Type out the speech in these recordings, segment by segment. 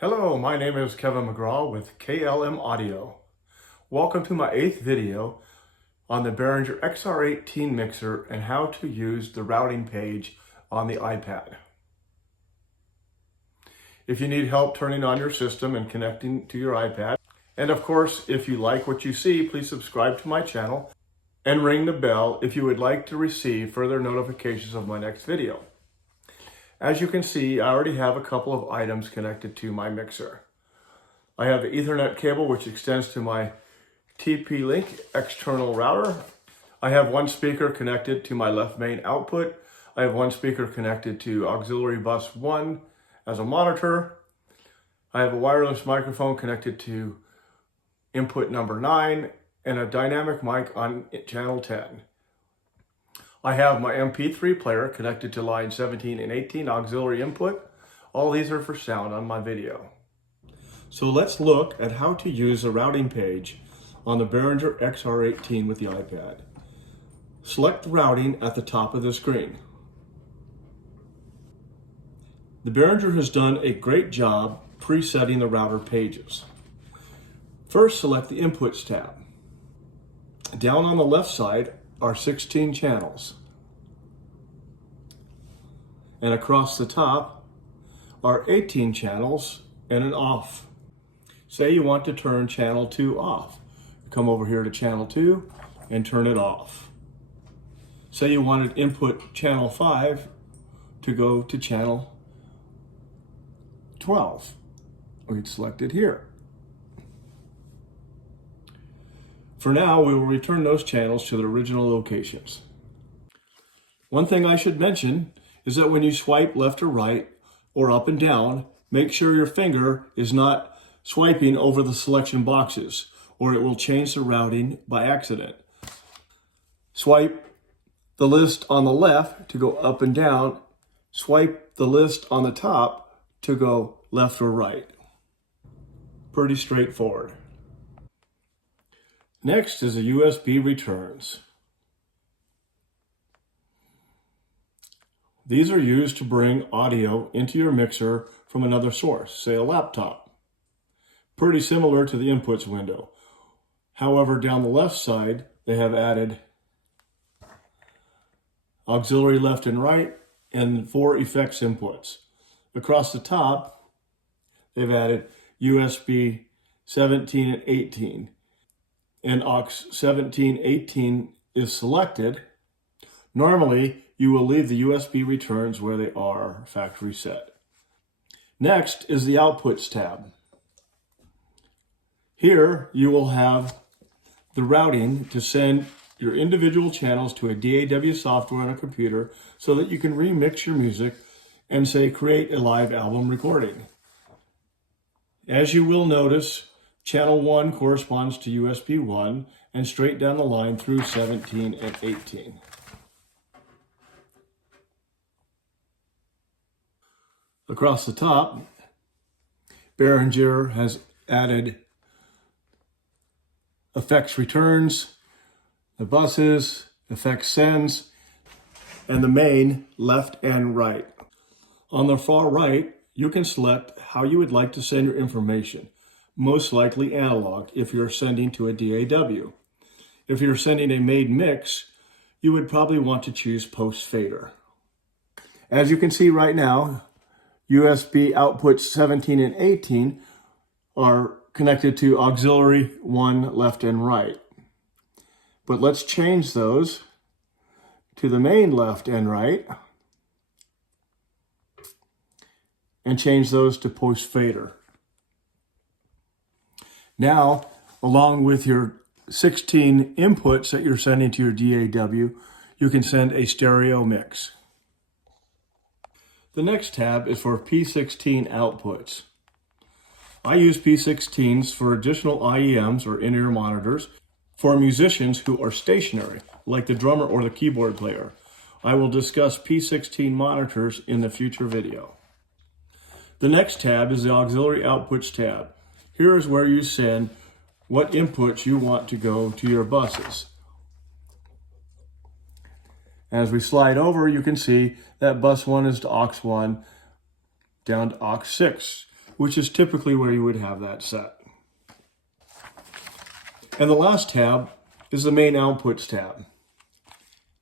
Hello, my name is Kevin McGraw with KLM Audio. Welcome to my 8th video on the Behringer XR18 Mixer and how to use the routing page on the iPad. If you need help turning on your system and connecting to your iPad, and of course, if you like what you see, please subscribe to my channel and ring the bell if you would like to receive further notifications of my next video. As you can see, I already have a couple of items connected to my mixer. I have the Ethernet cable which extends to my TP-Link external router. I have one speaker connected to my left main output. I have one speaker connected to auxiliary bus 1 as a monitor. I have a wireless microphone connected to input number 9 and a dynamic mic on channel 10. I have my MP3 player connected to line 17 and 18 auxiliary input. All these are for sound on my video. So let's look at how to use the routing page on the Behringer XR18 with the iPad. Select the routing at the top of the screen. The Behringer has done a great job presetting the router pages. First, select the Inputs tab. Down on the left side are 16 channels. And across the top are 18 channels and an off. Say you want to turn channel 2 off. Come over here to channel 2 and turn it off. Say you wanted input channel 5 to go to channel 12. We'd select it here. For now, we will return those channels to their original locations. One thing I should mention is that when you swipe left or right or up and down, make sure your finger is not swiping over the selection boxes or it will change the routing by accident. Swipe the list on the left to go up and down. Swipe the list on the top to go left or right. Pretty straightforward. Next is the USB returns. These are used to bring audio into your mixer from another source, say a laptop. Pretty similar to the inputs window. However, down the left side, they have added auxiliary left and right and 4 effects inputs. Across the top, they've added USB 17 and 18. And aux 17, 18 is selected. Normally, you will leave the USB returns where they are factory set. Next is the Outputs tab. Here, you will have the routing to send your individual channels to a DAW software on a computer so that you can remix your music and say, create a live album recording. As you will notice, Channel 1 corresponds to USB 1 and straight down the line through 17 and 18. Across the top, Behringer has added effects returns, the buses, effects sends, and the main left and right. On the far right, you can select how you would like to send your information. Most likely analog if you're sending to a DAW. If you're sending a made mix, you would probably want to choose post fader. As you can see right now, USB outputs 17 and 18 are connected to auxiliary 1 left and right. But let's change those to the main left and right and change those to post fader. Now, along with your 16 inputs that you're sending to your DAW, you can send a stereo mix. The next tab is for P16 outputs. I use P16s for additional IEMs or in-ear monitors for musicians who are stationary, like the drummer or the keyboard player. I will discuss P16 monitors in the future video. The next tab is the Auxiliary Outputs tab. Here is where you send what inputs you want to go to your buses. As we slide over, you can see that bus 1 is to aux 1 down to aux 6. which is typically where you would have that set. And the last tab is the main outputs tab.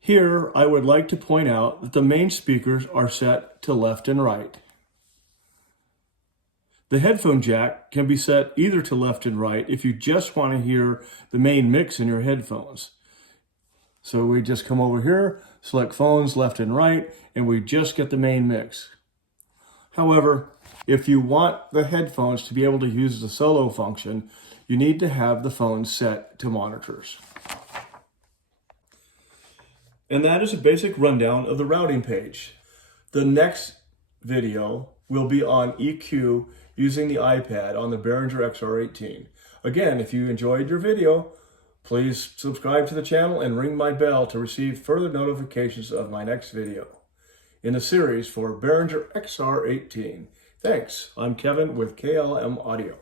Here, I would like to point out that the main speakers are set to left and right. The headphone jack can be set either to left and right if you just want to hear the main mix in your headphones. So we just come over here, select phones left and right, and we just get the main mix. However, if you want the headphones to be able to use the solo function, you need to have the phone set to monitors. And that is a basic rundown of the routing page. The next video will be on EQ using the iPad on the Behringer XR18. Again, if you enjoyed your video, please subscribe to the channel and ring my bell to receive further notifications of my next video in the series for Behringer XR18. Thanks. I'm Kevin with KLM Audio.